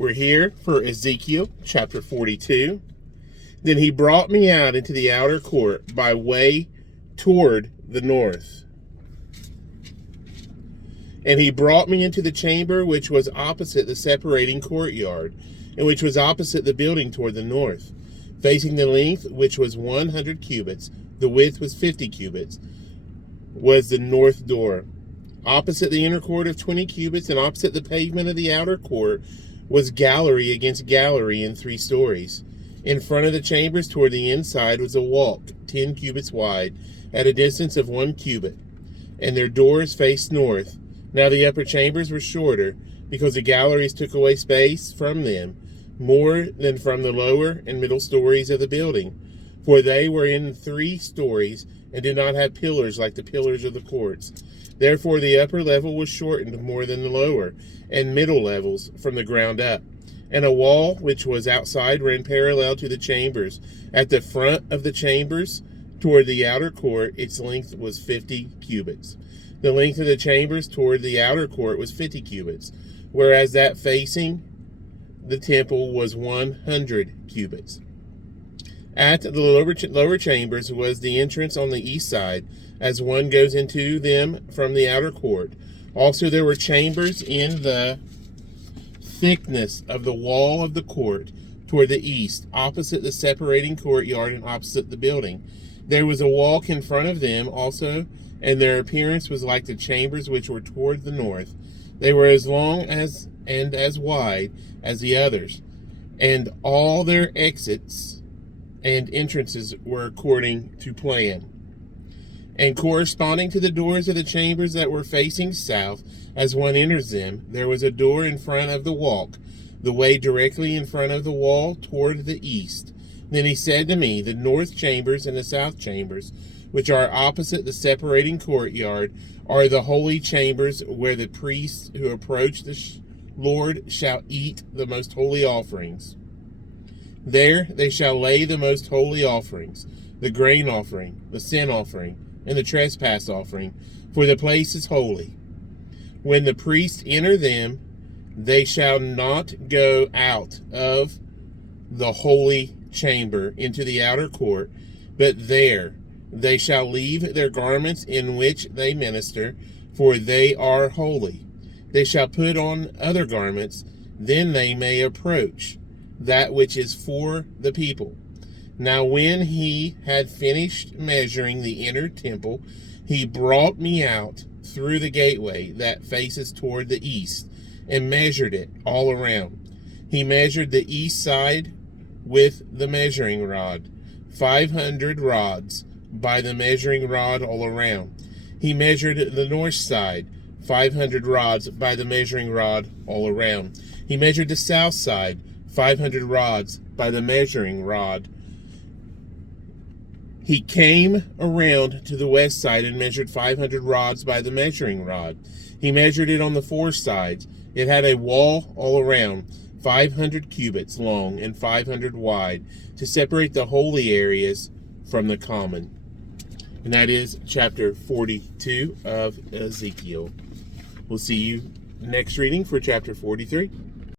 We're here for Ezekiel chapter 42. Then he brought me out into the outer court by way toward the north. And he brought me into the chamber which was opposite the separating courtyard, and which was opposite the building toward the north, facing the length, which was 100 cubits, the width was 50 cubits, was the north door. Opposite the inner court of 20 cubits, and opposite the pavement of the outer court, was gallery against gallery in 3 stories. In front of the chambers toward the inside was a walk, 10 cubits wide, at a distance of 1 cubit, and their doors faced north. Now the upper chambers were shorter, because the galleries took away space from them, more than from the lower and middle stories of the building, for they were in 3 stories, and did not have pillars like the pillars of the courts. Therefore the upper level was shortened more than the lower and middle levels from the ground up. And a wall which was outside ran parallel to the chambers. At the front of the chambers toward the outer court, its length was 50 cubits. The length of the chambers toward the outer court was 50 cubits, whereas that facing the temple was 100 cubits. At the lower chambers was the entrance on the east side, as one goes into them from the outer court. Also there were chambers in the thickness of the wall of the court toward the east, opposite the separating courtyard and opposite the building. There was a walk in front of them also, and their appearance was like the chambers which were toward the north. They were as long as and as wide as the others, and all their exits and entrances were according to plan. And corresponding to the doors of the chambers that were facing south, as one enters them, there was a door in front of the walk, the way directly in front of the wall toward the east. Then he said to me, the north chambers and the south chambers, which are opposite the separating courtyard, are the holy chambers where the priests who approach the Lord shall eat the most holy offerings. There they shall lay the most holy offerings, the grain offering, the sin offering, and the trespass offering, for the place is holy. When the priests enter them, they shall not go out of the holy chamber into the outer court, but there they shall leave their garments in which they minister, for they are holy. They shall put on other garments, then they may approach that which is for the people. Now when he had finished measuring the inner temple, he brought me out through the gateway that faces toward the east, and measured it all around. He measured the east side with the measuring rod, 500 rods by the measuring rod all around. He measured the north side, 500 rods by the measuring rod all around. He measured the south side, 500 rods by the measuring rod. He came around to the west side and measured 500 rods by the measuring rod. He measured it on the 4 sides. It had a wall all around, 500 cubits long and 500 wide, to separate the holy areas from the common. And that is chapter 42 of Ezekiel. We'll see you next reading for chapter 43.